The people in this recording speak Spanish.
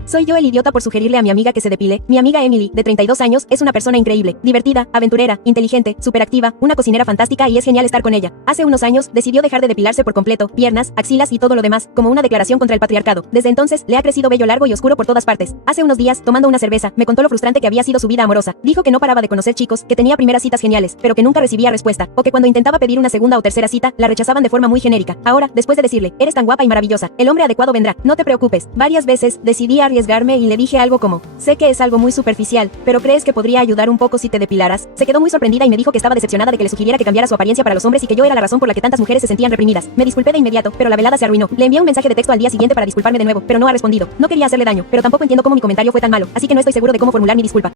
Soy yo el idiota por sugerirle a mi amiga que se depile. Mi amiga Emily, de 32 años, es una persona increíble, divertida, aventurera, inteligente, superactiva, una cocinera fantástica y es genial estar con ella. Hace unos años, decidió dejar de depilarse por completo, piernas, axilas y todo lo demás, como una declaración contra el patriarcado. Desde entonces, le ha crecido vello largo y oscuro por todas partes. Hace unos días, tomando una cerveza, me contó lo frustrante que había sido su vida amorosa. Dijo que no paraba de conocer chicos, que tenía primeras citas geniales, pero que nunca recibía respuesta, o que cuando intentaba pedir una segunda o tercera cita, la rechazaban de forma muy genérica. Ahora, después de decirle, eres tan guapa y maravillosa, el hombre adecuado vendrá, no te preocupes. Varias veces, decidí arriesgarme y le dije algo como, sé que es algo muy superficial, pero ¿crees que podría ayudar un poco si te depilaras? Se quedó muy sorprendida y me dijo que estaba decepcionada de que le sugiriera que cambiara su apariencia para los hombres y que yo era la razón por la que tantas mujeres se sentían reprimidas. Me disculpé de inmediato, pero la velada se arruinó. Le envié un mensaje de texto al día siguiente para disculparme de nuevo, pero no ha respondido. No quería hacerle daño, pero tampoco entiendo cómo mi comentario fue tan malo, así que no estoy seguro de cómo formular mi disculpa.